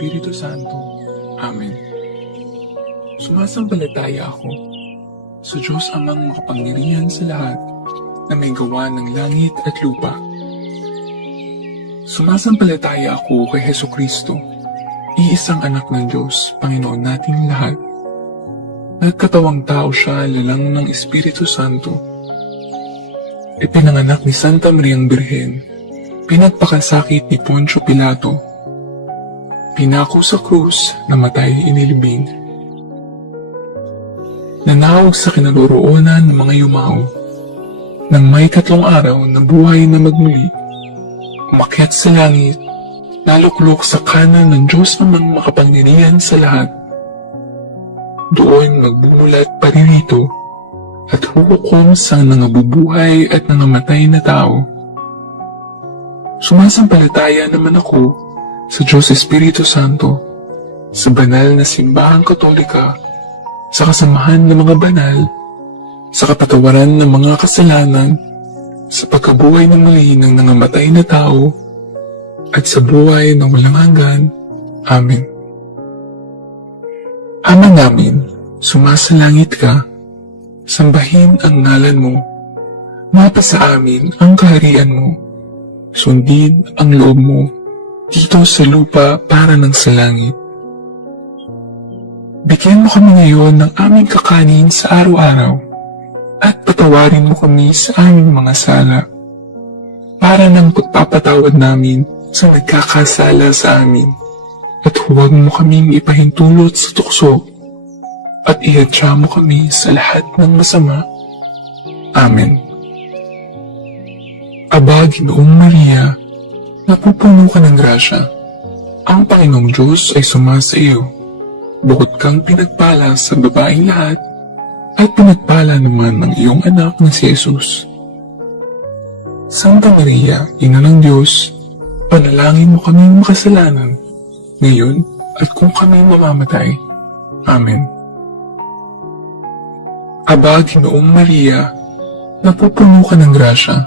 Espiritu Santo. Amen. Sumasampalataya ako sa Diyos Amang makapangyarihan sa lahat na may gawa ng langit at lupa. Sumasampalataya ako kay Hesukristo, iisang anak ng Diyos, Panginoon nating lahat. Nagkatawang tao siya lalang ng Espiritu Santo. Ipinanganak ni Santa Mariang Birhen, pinagpakasakit ni Poncio Pilato, pinako sa krus, namatay inilibing. Nanawag sa kinaroroonan ng mga yumao, nang may 3 araw na buhay na magmuli, umakyat sa langit, naluklok sa kanan ng Diyos Amang makapangyarihan sa lahat. Doon magbumulat paririto at huhukom sa nangabubuhay at nangamatay na tao. Sumasampalataya naman ako sa Diyos Espiritu Santo, sa banal na simbahang katolika, sa kasamahan ng mga banal, sa kapatawaran ng mga kasalanan, sa pagkabuhay ng muli ng nangamatay na tao, at sa buhay na walang hanggan. Amen. Ama namin, sumasalangit ka, sambahin ang ngalan mo, mapasa amin ang kaharian mo, sundin ang loob mo, dito sa lupa para ng sa langit. Bigyan mo kami ngayon ng aming kakanin sa araw-araw, at patawarin mo kami sa aming mga sala, para ng pagpapatawad namin sa nagkakasala sa amin, at huwag mo kaming ipahintulot sa tukso, at ihadya mo kami sa lahat ng masama. Amen. Aba, Ginoong Maria, napupuno ka ng grasya. Ang Panginoong Diyos ay sumasa iyo. Bukod kang pinagpala sa babaeng lahat, at pinagpala naman ng iyong anak na si Jesus. Santa Maria, Ina ng Diyos, panalangin mo kaming makasalanan, ngayon at kung kami mamamatay. Amen. Aba, Ginoong Maria, napupuno ka ng grasya.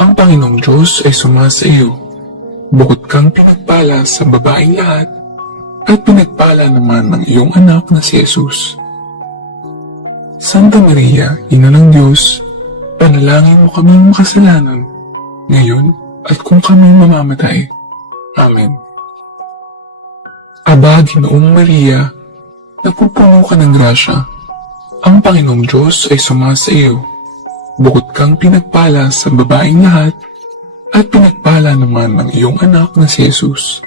Ang Panginoong Diyos ay sumasa iyo. Bukod kang pinagpala sa babaeng lahat, at pinagpala naman ng iyong anak na si Jesus. Santa Maria, Ina ng Diyos, panalangin mo kaming makasalanan, ngayon at kung kami mamamatay. Amen. Aba, Ginoong Maria, napupuno ka ng grasya. Ang Panginoong Diyos ay sumasa iyo. Bukod kang pinagpala sa babaeng lahat, at pinagpala naman ng iyong anak na si Jesus.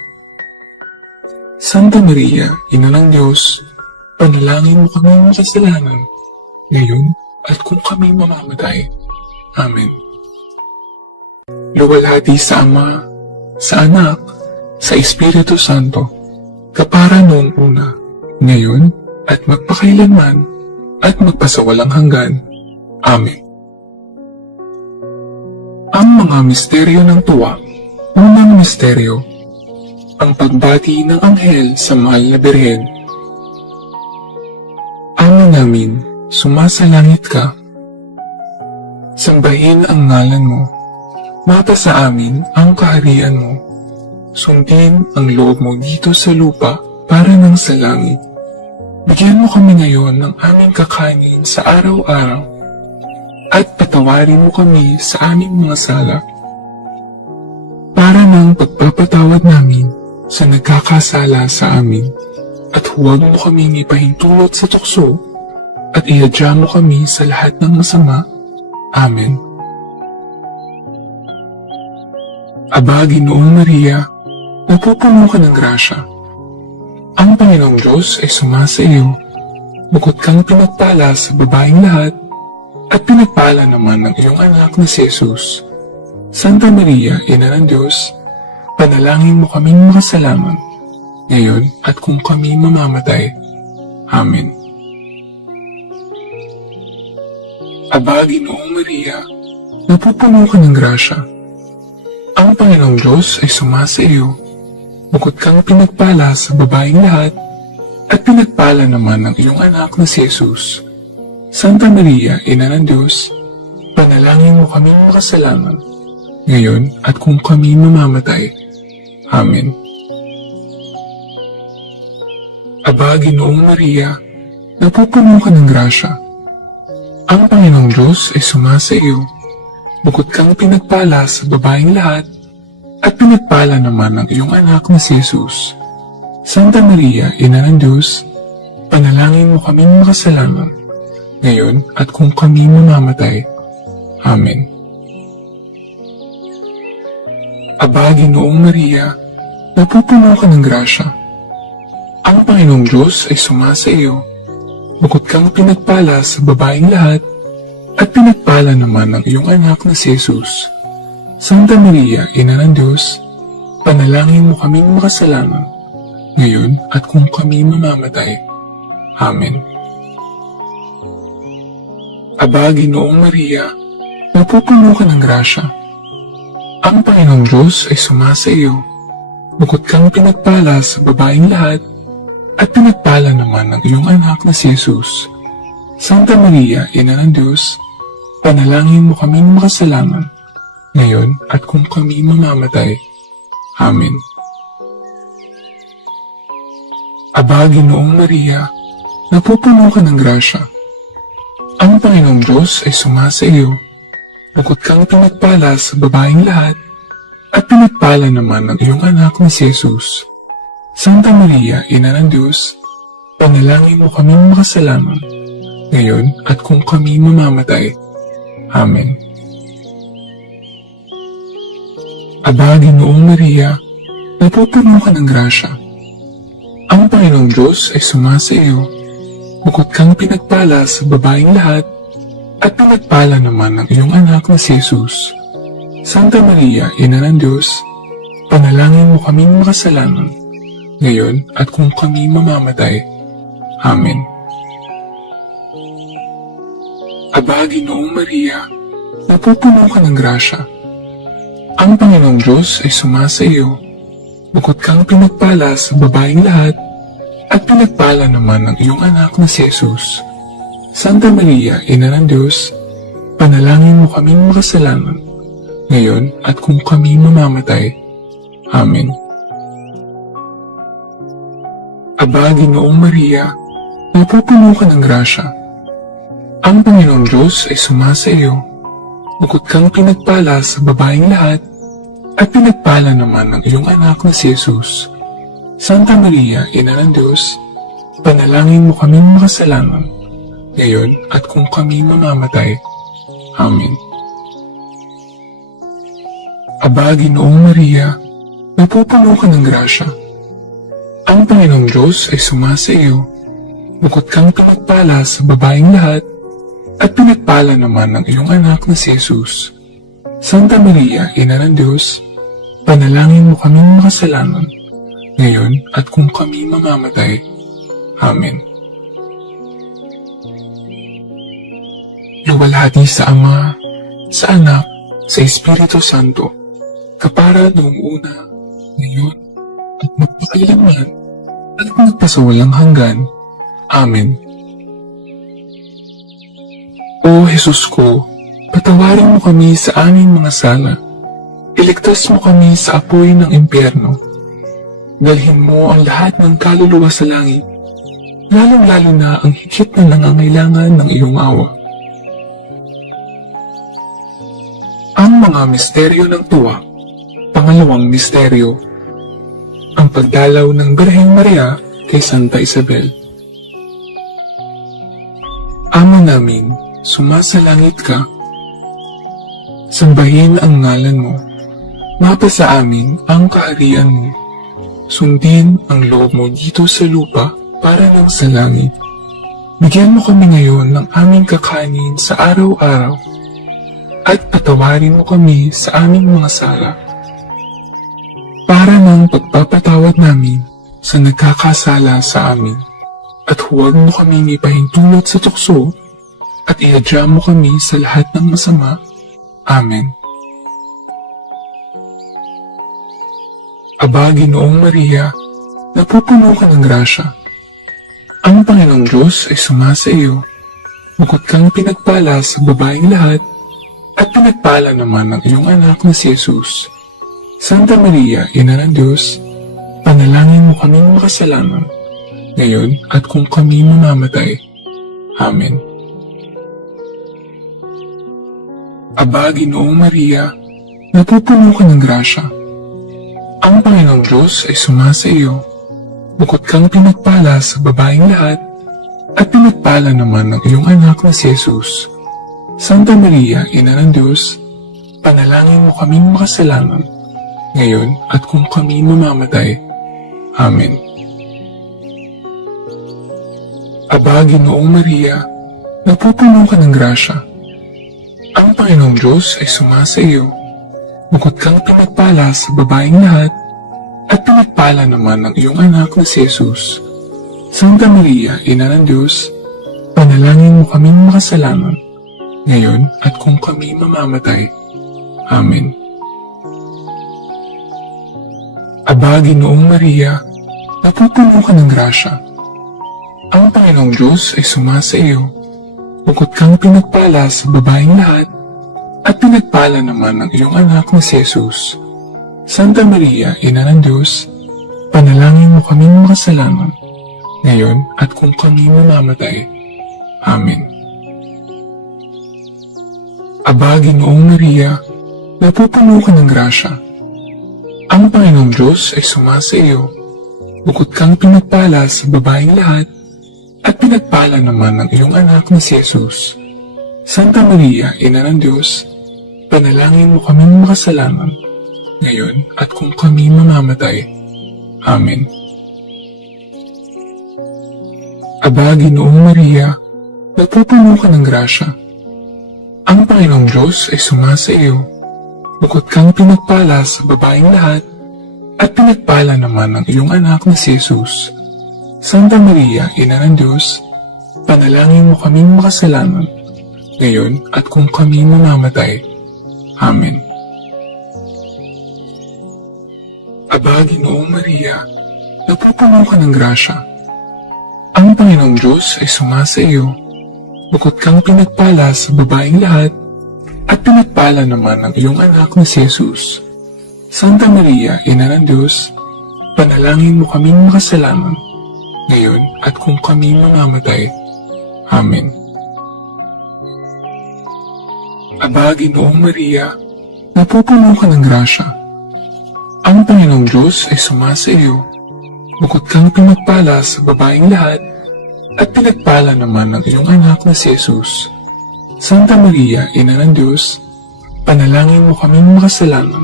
Santa Maria, Ina ng Diyos, panalangin mo kaming makasalanan, ngayon at kung kami mamamatay. Amen. Luwalhati sa Ama, sa Anak, sa Espiritu Santo, kapara noong una, ngayon at magpakailanman, at magpasawalang hanggan. Amen. Ang mga misteryo ng tuwa. Unang misteryo, ang pagbati ng anghel sa mahal na Birhen. Ama namin, sumasalangit ka. Sambahin ang ngalan mo. Mapasa amin ang kaharian mo. Sundin ang loob mo dito sa lupa para ng sa langit. Bigyan mo kami ngayon ng aming kakanin sa araw-araw, at patawarin mo kami sa aming mga sala, para ng pagpapatawad namin sa nagkakasala sa amin, at huwag mo kaming ipahintulot sa tukso, at ihadya mo kami sa lahat ng masama. Amen. Aba, Ginoong Maria, napupuno ka ng grasya. Ang Panginoong Diyos ay sumasa iyo. Bukod kang pinagpala sa babaeng lahat, at pinagpala naman ng iyong anak na si Jesus. Santa Maria, Ina ng Diyos, panalangin mo kaming makasalanan, ngayon at kung kami mamamatay. Amen. Aba, Ginoong Maria, napupuno ka ng grasya. Ang Panginoong Diyos ay sumasa iyo. Bukod kang pinagpala sa babaeng lahat, at pinagpala naman ng iyong anak na si Jesus. Santa Maria, Ina ng Diyos, panalangin mo kaming makasalanan, ngayon at kung kami mamamatay. Amen. Aba, Ginoong Maria, napupuno ka ng grasya. Ang Panginoong Diyos ay sumasa iyo. Bukod kang pinagpala sa babaeng lahat, at pinagpala naman ang iyong anak na si Jesus. Santa Maria, Ina ng Diyos, panalangin mo kaming makasalanan, ngayon at kung kami mamamatay. Amen. Aba, Ginoong Maria, napupuno ka ng grasya. Ang Panginoong Diyos ay sumasa iyo. Bukod kang pinagpala sa babaeng lahat, at pinagpala naman ang iyong anak na si Jesus. Santa Maria, Ina ng Diyos, panalangin mo kaming makasalanan, ngayon at kung kami mamamatay. Amen. Aba, Ginoong Maria, napupuno ka ng grasya. Ang Panginoong Diyos ay sumasa iyo. Bukod kang pinagpala sa babaeng lahat, at pinagpala naman ang iyong anak na si Jesus. Santa Maria, Ina ng Diyos, panalangin mo kaming makasalanan, ngayon at kung kami mamamatay. Amen. Aba, Ginoong Maria, napupuno ka ng grasya. Ang Panginoong Diyos ay sumasa iyo. Bukod kang pinagpala sa babaeng lahat, at pinagpala naman ang iyong anak na si Jesus. Santa Maria, Ina ng Diyos, panalangin mo kaming makasalanan, ngayon at kung kami mamamatay. Amen. Aba, Ginoong Maria, napupuno ka ng grasya. Ang Panginoong Diyos ay sumasa iyo. Bukod kang pinagpala sa babaeng lahat, at pinagpala naman ang iyong anak na si Jesus. Santa Maria, Ina ng Diyos, panalangin mo kaming makasalanan, ngayon at kung kami mamamatay. Amen. Aba, Ginoong Maria, napupuno ka ng grasya. Ang Panginoong Diyos ay sumasa iyo. Bukod kang pinagpala sa babaeng lahat, at pinagpala naman ang iyong anak na si Jesus. Santa Maria, Ina ng Diyos, panalangin mo kaming makasalanan, ngayon at kung kami mamamatay. Amen. Aba, Ginoong Maria, napupuno ka ng grasya. Ang Panginoong Diyos ay sumasa iyo. Bukod kang pinagpala sa babaeng lahat, at pinagpala naman ang iyong anak na si Jesus. Santa Maria, Ina ng Diyos, panalangin mo kaming makasalanan, ngayon at kung kami mamamatay. Amen. Aba, Ginoong Maria, napupuno ka ng grasya. Ang Panginoong Diyos ay sumasa iyo. Bukod kang pinagpala sa babaeng lahat, at pinagpala naman ang iyong anak na si Jesus. Santa Maria, Ina ng Diyos, panalangin mo kaming makasalanan, ngayon at kung kami mamamatay. Amen. Luwalhati sa Ama, sa Anak, sa Espiritu Santo, kapara noong una, ngayon, at magpakailanman, at magpasawalang hanggan. Amen. O Jesus ko, patawarin mo kami sa aming mga sala. Iligtas mo kami sa apoy ng impyerno. Dalhin mo ang lahat ng kaluluwa sa langit, lalong-lalo na ang higit na nangangailangan ng iyong awa. Ang mga misteryo ng tuwa. Pangalawang misteryo, ang pagdalaw ng Birheng Maria kay Santa Isabel. Ama namin, sumasalangit ka. Sambahin ang ngalan mo. Mapasa amin ang kaharian mo. Sundin ang loob mo dito sa lupa para ng sa langit. Bigyan mo kami ngayon ng aming kakanin sa araw-araw. At patawarin mo kami sa aming mga sala. Para ng pagpapatawad namin sa nagkakasala sa amin. At huwag mo kami ipahintulot sa tukso at iadya mo kami sa lahat ng masama. Amen. Aba, Ginoong Maria, napupuno ka ng grasya. Ang Panginoong Diyos ay sumasa iyo. Bukod kang pinagpala sa babaeng lahat, at pinagpala naman ang iyong anak na si Jesus. Santa Maria, Ina ng Diyos, panalangin mo kaming makasalanan, ngayon at kung kami mamamatay. Amen. Aba, Ginoong Maria, napupuno ka ng grasya. Ang Panginoong Diyos ay sumasa iyo. Bukod kang pinagpala sa babaeng lahat, at pinagpala naman ng iyong anak na si Jesus. Santa Maria, Ina ng Diyos, panalangin mo kaming makasalanan, ngayon at kung kami mamamatay. Amen. Aba, Ginoong Maria, napupuno ka ng grasya. Ang Panginoong Diyos ay sumasa iyo. Bukod kang pinagpala sa babaeng lahat, at pinagpala naman ng iyong anak na si Jesus. Santa Maria, Ina ng Diyos, panalangin mo kaming makasalanan, ngayon at kung kami mamamatay. Amen. Aba, Ginoong Maria, napupuno ka ng grasya. Ang Panginoong Diyos ay sumasa iyo. Bukod kang pinagpala sa babaeng lahat, at pinagpala naman ng iyong anak na si Jesus. Santa Maria, Ina ng Diyos, panalangin mo kaming makasalanan, ngayon at kung kami mamamatay. Amen. Aba, Ginoong Maria, napupuno ka ng grasya. Ang Panginoong Diyos ay sumasa iyo. Bukod kang pinagpala sa babaeng lahat, at pinagpala naman ng iyong anak na si Jesus. Santa Maria, Ina ng Diyos, panalangin mo kaming makasalanan, ngayon at kung kami mamamatay. Amen. Aba, Ginoong Maria, napupuno ka ng grasya. Ang Panginoong Diyos ay sumasa iyo. Bukod kang pinagpala sa babaeng lahat, at pinagpala naman ng iyong anak na si Jesus. Santa Maria, Ina ng Diyos, panalangin mo kaming makasalanan, ngayon at kung kami mamamatay. Amen. Aba, Ginoong Maria, napupuno ka ng grasya. Ang Panginoong Diyos ay sumasa iyo. Bukod kang pinagpala sa babaeng lahat, at pinagpala naman ng iyong anak na si Jesus. Santa Maria, Ina ng Diyos, panalangin mo kaming makasalanan, ngayon at kung kami mamamatay. Amen. Aba, Ginoong Maria, napupuno ka ng grasya. Ang Panginoong Diyos ay sumasa iyo. Bukod kang pinagpala sa babaeng lahat, at pinagpala naman ng iyong anak na si Jesus. Santa Maria, Ina ng Diyos, panalangin mo kaming makasalanan,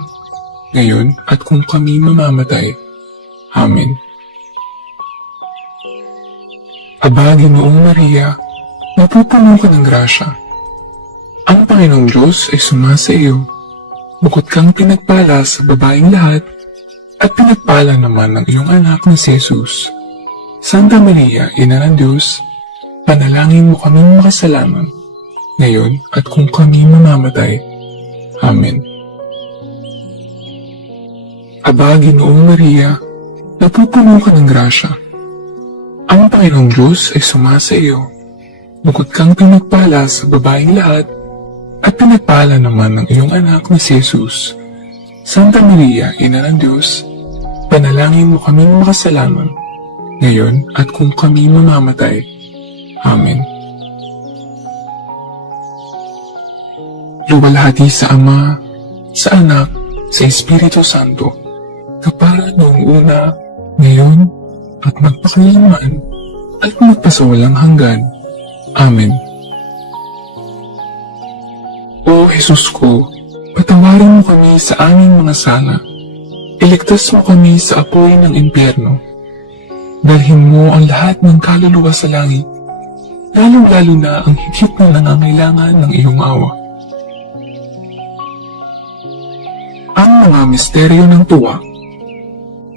ngayon at kung kami mamamatay. Amen. Aba, Ginoong Maria, napupuno ka ng grasya. Ang Panginoong Diyos ay sumasa iyo. Bukod kang pinagpala sa babaeng lahat, at pinagpala naman ng iyong anak na si Jesus. Santa Maria, Ina ng Diyos, panalangin mo kaming makasalanan, ngayon at kung kami mamamatay. Amen. Aba, Ginoong Maria, napupuno ka ng grasya. Ang Panginoong Diyos ay sumasa iyo. Bukod kang pinagpala sa babaeng lahat, at pinagpala naman ng iyong anak na si Jesus. Santa Maria, Ina ng Diyos, panalangin mo kaming makasalanan, ngayon at kung kami mamamatay. Amen. Luwalhati sa Ama, sa Anak, sa Espiritu Santo, kapara noong una, ngayon, at magpakailanman, at magpasawalang hanggan. Amen. O Jesus ko, patawarin mo kami sa aming mga sala. Iligtas mo kami sa apoy ng impyerno. Dalhin mo ang lahat ng kaluluwa sa langit, lalong-lalo na ang higit na nangangailangan ng iyong awa. Ang mga misteryo ng tuwa.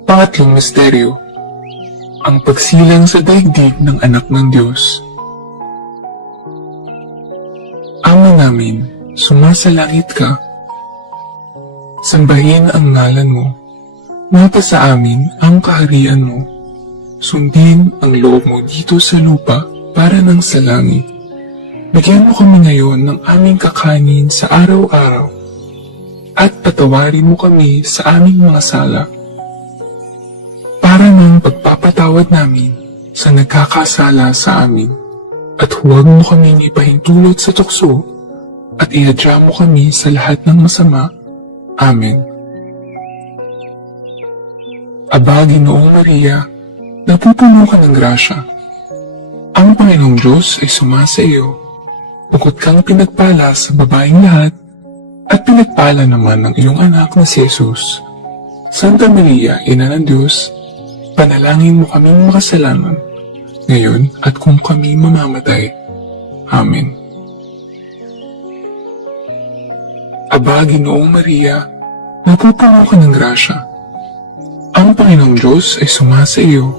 Pangatlong misteryo, ang pagsilang sa daigdig ng anak ng Diyos. Ama namin, sumasalangit ka. Sambahin ang ngalan mo. Mapasa amin ang kaharian mo. Sundin ang loob mo dito sa lupa para ng sa langit. Bigyan mo kami ngayon ng aming kakanin sa araw-araw. At patawarin mo kami sa aming mga sala. Para ng pagpapatawad namin sa nagkakasala sa amin, at huwag mo kaming ipahintulot sa tukso, at iadya mo kami sa lahat ng masama. Amen. Aba, Ginoong Maria, napupuno ka ng grasya. Ang Panginoong Diyos ay sumasa iyo. Bukod kang pinagpala sa babaeng lahat, at pinagpala naman ng iyong anak na si Jesus. Santa Maria, Ina ng Diyos, panalangin mo kaming makasalanan, ngayon at kung kami mamamatay. Amen. Aba, Ginoong Maria, napupuno ka ng grasya. Ang Panginoong Diyos ay sumasa iyo.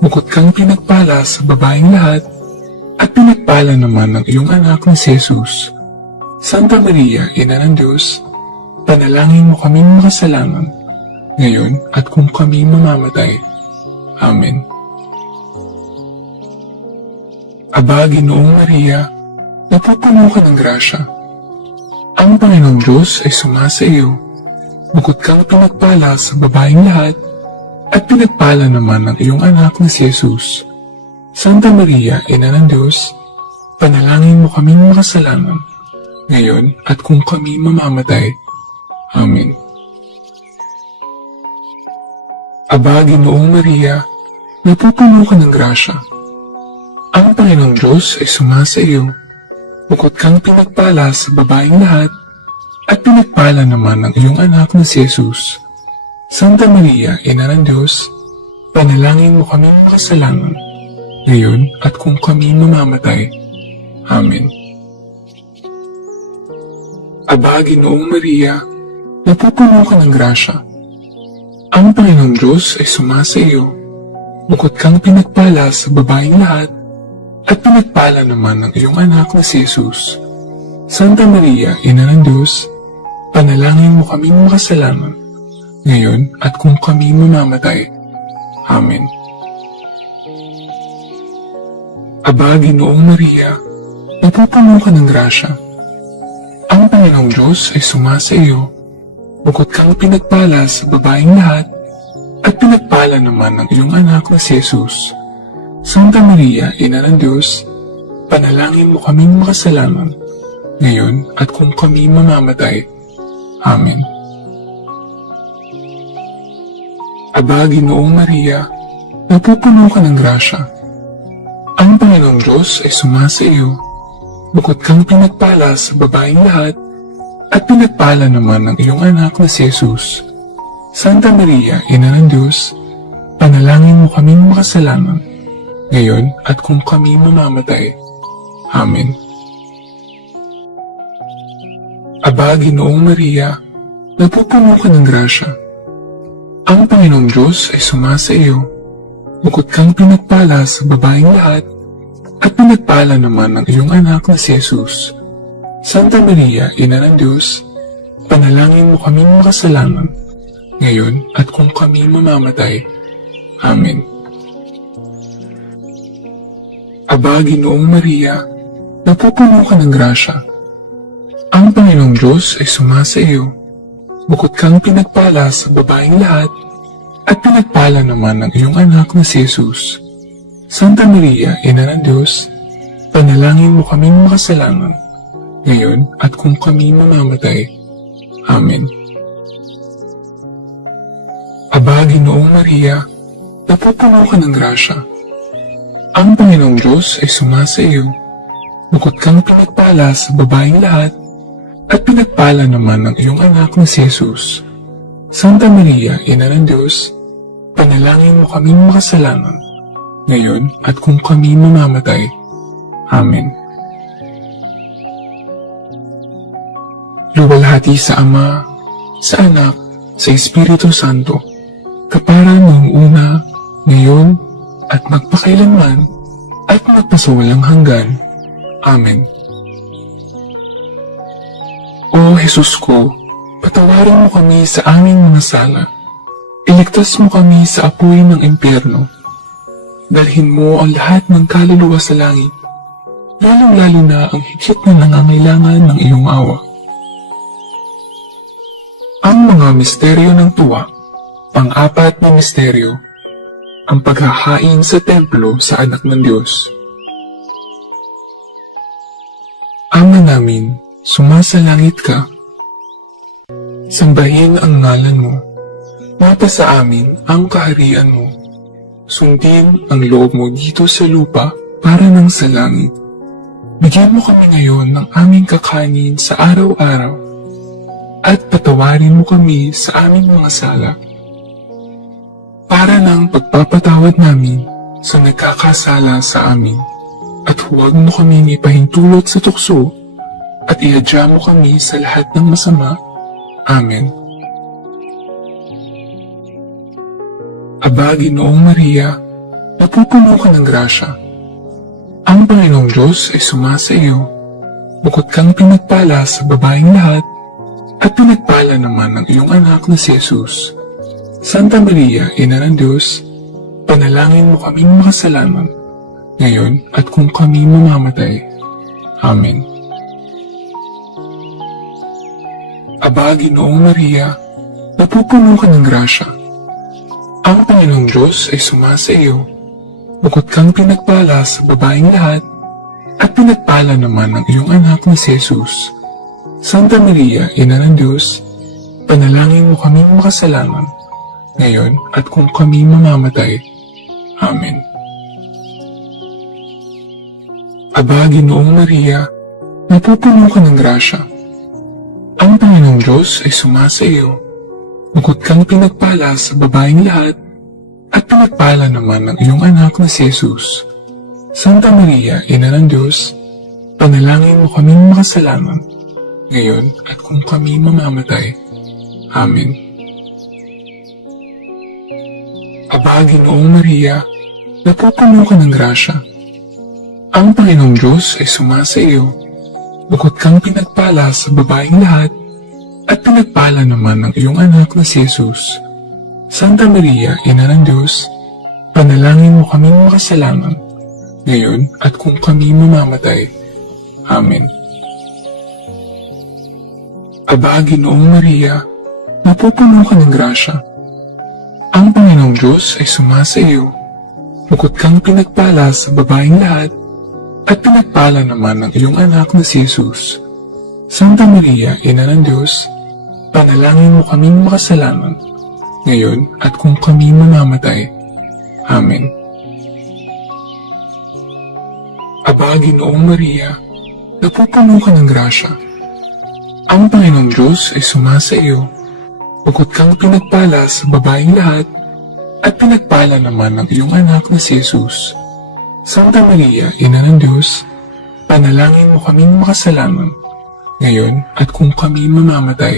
Bukod kang pinagpala sa babaeng lahat, at pinagpala naman ng iyong anak na si Jesus. Santa Maria, Ina ng Diyos, panalangin mo kaming makasalanan, ngayon at kung kami mamamatay. Amen. Aba, Ginoong Maria, napupuno ka ng grasya. Ang Panginoong Diyos ay sumasa iyo. Bukod kang pinagpala sa babaeng lahat, at pinagpala naman ng iyong anak na si Jesus. Santa Maria, Ina ng Diyos, panalangin mo kaming makasalanan, ngayon at kung kami mamamatay. Amen. Aba, Ginoong Maria, napupuno ka ng grasya. Ang Panginoong Diyos ay sumasa iyo. Bukod kang pinagpala sa babaeng lahat, at pinagpala naman ng iyong anak na si Jesus. Santa Maria, Ina ng Diyos, panalangin mo kaming makasalanan, ngayon at kung kami mamamatay. Amen. Aba, Ginoong Maria, napupuno ka ng grasya. Ang Panginoong Diyos ay sumasa iyo. Bukod kang pinagpala sa babaeng lahat, at pinagpala naman ng iyong anak na si Jesus. Santa Maria, Ina ng Diyos, panalangin mo kaming makasalanan, ngayon at kung kami mamamatay. Amen. Aba, Ginoong Maria, napupuno ka ng grasya. Ang Panginoong Diyos ay sumasa iyo. Bukod kang pinagpala sa babaeng lahat, at pinagpala naman ng iyong anak na si Jesus. Santa Maria, Ina ng Diyos, panalangin mo kaming makasalanan, ngayon at kung kami mamamatay. Amen. Aba, Ginoong Maria, napupuno ka ng grasya. Ang Panginoong Diyos ay sumasa iyo. Bukod kang pinagpala sa babaeng lahat, at pinagpala naman ng iyong anak na si Jesus. Santa Maria, Ina ng Diyos, panalangin mo kaming makasalanan, ngayon at kung kami mamamatay. Amen. Aba, Ginoong Maria, napupuno ka ng grasya. Ang Panginoong Diyos ay sumasa iyo. Bukod kang pinagpala sa babaeng lahat, at pinagpala naman ng iyong anak na si Jesus. Santa Maria, Ina ng Diyos, panalangin mo kaming makasalanan, ngayon at kung kami mamamatay. Amen. Aba, Ginoong Maria, napupuno ka ng grasya. Ang Panginoong Diyos ay sumasa iyo. Bukod kang pinagpala sa babaeng lahat, at pinagpala naman ng iyong anak na si Jesus. Santa Maria, Ina ng Diyos, panalangin mo kaming makasalanan, ngayon at kung kami mamamatay. Amen. Aba, Ginoong Maria, napupuno ka ng grasya. Ang Panginoong Diyos ay sumasa iyo. Bukod kang pinagpala sa babaeng lahat, at pinagpala naman ng iyong anak na si Jesus. Santa Maria, Ina ng Diyos, panalangin mo kaming makasalanan, ngayon at kung kami mamamatay. Amen. Luwalhati sa Ama, sa Anak, sa Espiritu Santo, kapara noong una, ngayon, at magpakailanman, at magpasawalang hanggan. Amen. O Jesus ko, patawarin mo kami sa aming mga sala. Iligtas mo kami sa apoy ng impyerno. Dalhin mo ang lahat ng kaluluwa sa langit, lalong-lalo na ang higit na nangangailangan ng iyong awa. Ang mga misteryo ng tuwa. Pang-apat na misteryo, ang paghahain sa templo sa anak ng Diyos. Ama namin, sumasalangit ka. Sambahin ang ngalan mo. Mata sa amin ang kaharian mo. Sundin ang loob mo dito sa lupa para ng sa langit. Bigyan mo kami ngayon ng aming kakanin sa araw-araw at patawarin mo kami sa aming mga sala para ng pagpapatawad namin sa nagkakasala sa amin. At huwag mo kaming ipahintulot sa tukso at ihadya mo kami sa lahat ng masama. Amen. Aba, Ginoong Maria, napupuno ka ng grasya. Ang Panginoong Diyos ay sumasa iyo. Bukod kang pinagpala sa babaeng lahat, at pinagpala naman ng iyong anak na si Jesus. Santa Maria, Ina ng Diyos, panalangin mo kaming makasalanan, ngayon at kung kami mamamatay. Amen. Aba, Ginoong Maria, napupuno ka ng grasya. Ang Panginoong Diyos ay sumasa iyo. Bukod kang pinagpala sa babaeng lahat, at pinagpala naman ng iyong anak na si Jesus. Santa Maria, Ina ng Diyos, panalangin mo kaming makasalanan, ngayon at kung kami mamamatay. Amen. Aba, Ginoong Maria, napupuno ka ng grasya. Ang Panginoong Diyos ay sumasa iyo. Bukod kang pinagpala sa babaeng lahat, at pinagpala naman ng iyong anak na si Jesus. Santa Maria, Ina ng Diyos, panalangin mo kaming makasalanan, ngayon at kung kami mamamatay. Amen. Aba, Ginoong Maria, napupuno ka ng grasya. Ang Panginoong Diyos ay sumasa iyo. Bukod kang pinagpala sa babaeng lahat, at pinagpala naman ng iyong anak na si Jesus. Santa Maria, Ina ng Diyos, panalangin mo kaming makasalanan, ngayon at kung kami mamamatay. Amen. Aba, Ginoong Maria, napupuno ka ng grasya. Ang Panginoong Diyos ay sumasa iyo. Bukod kang pinagpala sa babaeng lahat, at pinagpala naman ng iyong anak na si Jesus. Santa Maria, Ina ng Diyos, panalangin mo kaming makasalanan, ngayon at kung kami mamamatay. Amen. Aba, Ginoong Maria, napupuno ka ng grasya. Ang Panginoong Diyos ay sumasa iyo. Bukod kang pinagpala sa babaeng lahat, at pinagpala naman ng iyong anak na si Jesus. Santa Maria, Ina ng Diyos, panalangin mo kaming makasalanan, ngayon at kung kami mamamatay.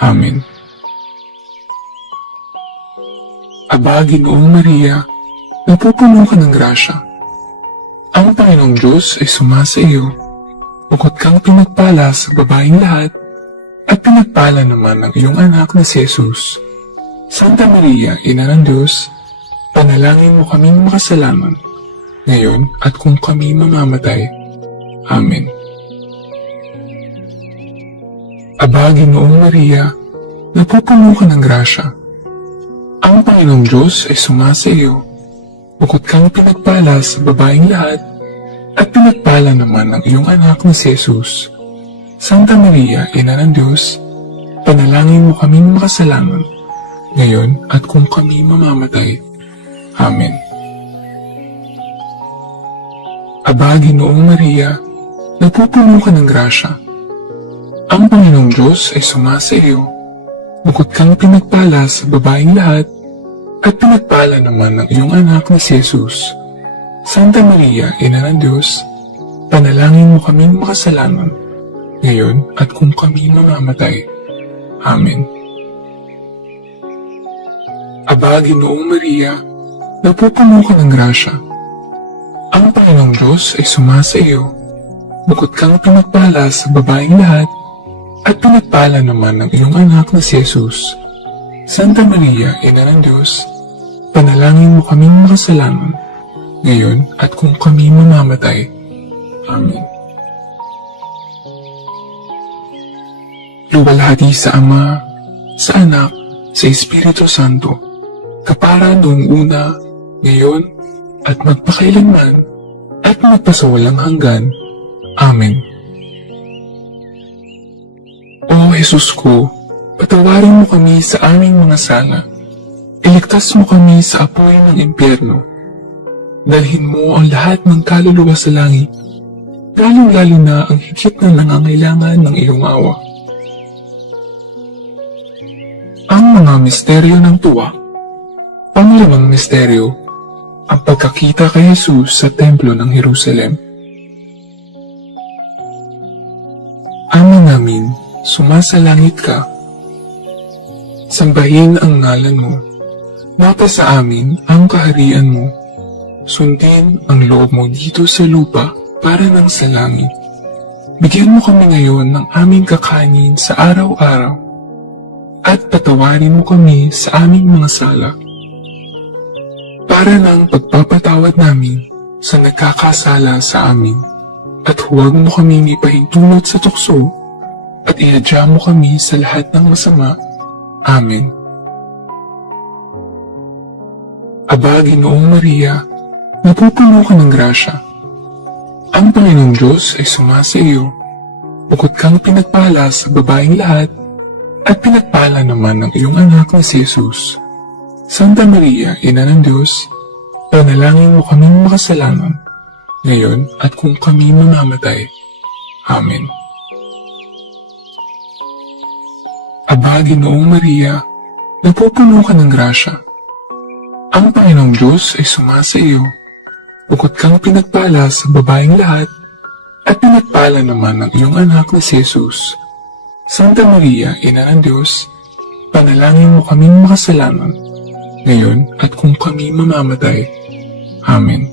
Amen. Aba, Ginoong Maria, napupuno ka ng grasya. Ang Panginoong Diyos ay sumasa iyo. Bukod kang pinagpala sa babaeng lahat, at pinagpala naman ng iyong anak na si Jesus. Santa Maria, Ina ng Diyos, panalangin mo kaming makasalanan, ngayon at kung kami mamamatay. Amen. Aba, Ginoong Maria, napupuno ka ng grasya. Ang Panginoong Diyos ay sumasa iyo. Bukod kang pinagpala sa babaeng lahat, at pinagpala naman ng iyong anak na si Jesus. Santa Maria, Ina ng Diyos, panalangin mo kaming makasalanan, ngayon at kung kami mamamatay. Amen. Aba, Ginoong Maria, napupuno ka ng grasya. Ang Panginoong Diyos ay sumasa iyo. Bukod kang pinagpala sa babaeng lahat, at pinagpala naman ng iyong anak na si Jesus. Santa Maria, Ina ng Diyos, panalangin mo kaming makasalanan, ngayon at kung kami mamamatay. Amen. Aba, Ginoong Maria, napupuno ka ng grasya. Ang Panginoong Diyos ay sumasa iyo. Bukod kang pinagpala sa babaeng lahat, at pinagpala naman ng iyong anak na si Jesus. Santa Maria, Ina ng Diyos, panalangin mo kaming makasalanan, ngayon at kung kami mamamatay. Amen. Luwalhati sa Ama, sa Anak, sa Espiritu Santo, kapara noong una, ngayon at magpakailanman, at magpasawalang hanggan. Amen. O Jesus ko, patawarin mo kami sa aming mga sala. Iligtas mo kami sa apoy ng impyerno. Dalhin mo ang lahat ng kaluluwa sa langit, lalong-lalo na ang higit na nangangailangan ng iyong awa. Ang mga misteryo ng tuwa. Panglimang misteryo, ang pagkakita kay Jesus sa templo ng Jerusalem. Ama namin, sumasalangit ka. Sambahin ang ngalan mo. Mapasa amin ang kaharian mo. Sundin ang loob mo dito sa lupa para ng sa langit. Bigyan mo kami ngayon ng aming kakanin sa araw-araw at patawarin mo kami sa aming mga sala para ng pagpapatawad namin sa nagkakasala sa amin. At huwag mo kaming ipahintulot sa tukso at iadya mo kami sa lahat ng masama. Amen. Aba, Ginoong Maria, napupuno ka ng grasya. Ang Panginoong Diyos ay sumasa iyo. Bukod kang pinagpala sa babaeng lahat, at pinagpala naman ng iyong anak na si Jesus. Santa Maria, Ina ng Diyos, panalangin mo kaming makasalanan, ngayon at kung kami mamamatay. Amen. Aba, Ginoong Maria, napupuno ka ng grasya. Ang Panginoong Diyos ay sumasa iyo. Bukod kang pinagpala sa babaeng lahat, at pinagpala naman ng iyong anak na si Jesus. Santa Maria, Ina ng Diyos, panalangin mo kaming makasalanan, ngayon at kung kami mamamatay. Amen.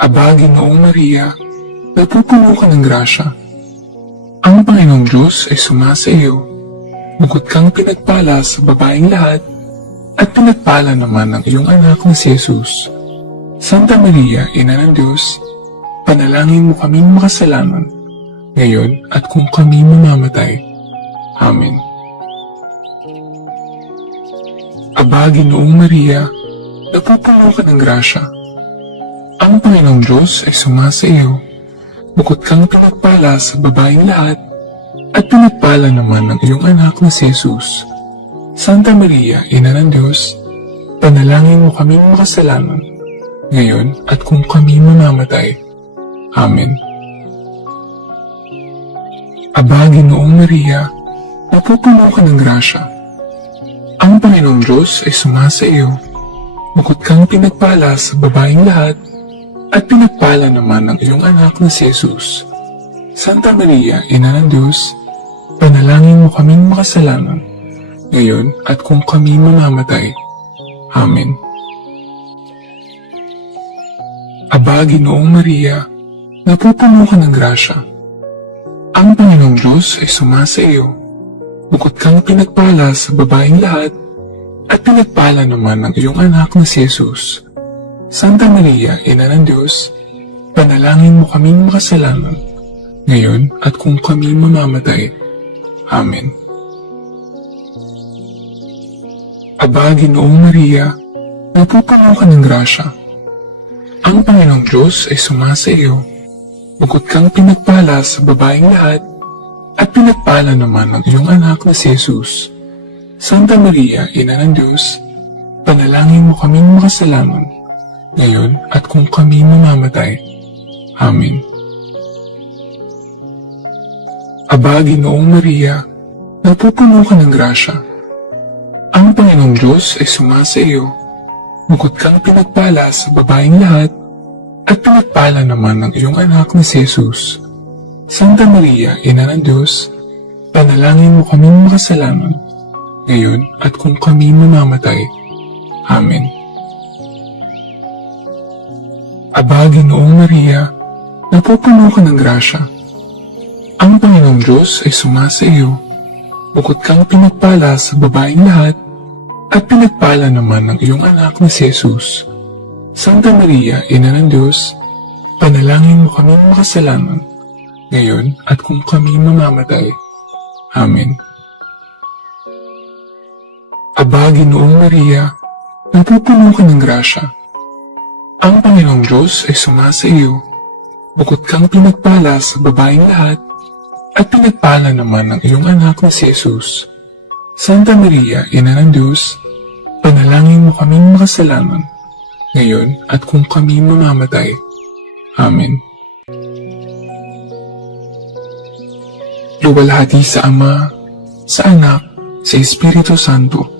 Aba, Ginoong Maria, napupuno ka ng grasya. Ang Panginoong Diyos ay sumasa iyo. Bukod kang pinagpala sa babaeng lahat, at pinagpala naman ng iyong anak na si Jesus. Santa Maria, Ina ng Diyos, panalangin mo kaming makasalanan, ngayon at kung kami mamamatay. Amen. Aba, Ginoong Maria, napupuno ka ng grasya. Ang Panginoong Diyos ay sumasa iyo. Bukod kang pinagpala sa babaeng lahat, at pinagpala naman ng iyong anak na si Jesus. Santa Maria, Ina ng Diyos, panalangin mo kaming makasalanan, ngayon at kung kami mamamatay. Amen. Aba, Ginoong Maria, napupuno ka ng grasya. Ang Panginoong Diyos ay sumasa iyo. Bukod kang pinagpala sa babaeng lahat, at pinagpala naman ng iyong anak na si Jesus. Santa Maria, Ina ng Diyos, panalangin mo kaming makasalanan, ngayon at kung kami mamamatay. Amen. Aba, Ginoong Maria, napupuno ka ng grasya. Ang Panginoong Diyos ay sumasa iyo. Bukod kang pinagpala sa babaeng lahat, at pinagpala naman ng iyong anak na si Jesus. Santa Maria, Ina ng Diyos, panalangin mo kaming makasalanan, ngayon at kung kami mamamatay. Amen. Aba, Ginoong Maria, napupuno ka ng grasya. Ang Panginoong Diyos ay sumasa iyo. Bukod kang pinagpala sa babaeng lahat, at pinagpala naman ng iyong anak na si Jesus. Santa Maria, Ina ng Diyos, panalangin mo kaming makasalanan, ngayon at kung kami mamamatay. Amen. Aba, Ginoong Maria, napupuno ka ng grasya. Ang Panginoong Diyos ay sumasa iyo. Bukod kang pinagpala sa babaeng lahat, at pinagpala naman ng iyong anak na si Jesus. Santa Maria, Ina ng Diyos, panalangin mo kaming makasalanan, ngayon at kung kami mamamatay. Amen. Aba, Ginoong Maria, napupuno ka ng grasya. Ang Panginoong Diyos ay sumasa iyo. Bukod kang pinagpala sa babaeng lahat, at pinagpala naman ng iyong anak na si Jesus. Santa Maria, Ina ng Diyos, panalangin mo kaming makasalanan, ngayon at kung kami mamamatay. Amen. Aba, Ginoong Maria, napupuno ka ng grasya. Ang Panginoong Diyos ay sumasa iyo. Bukod kang pinagpala sa babaeng lahat, at pinagpala naman ng iyong anak na si Jesus. Santa Maria, Ina ng Diyos, panalangin mo kaming makasalanan, ngayon at kung kami mamamatay. Amen. Luwalhati sa Ama, sa Anak, sa Espiritu Santo,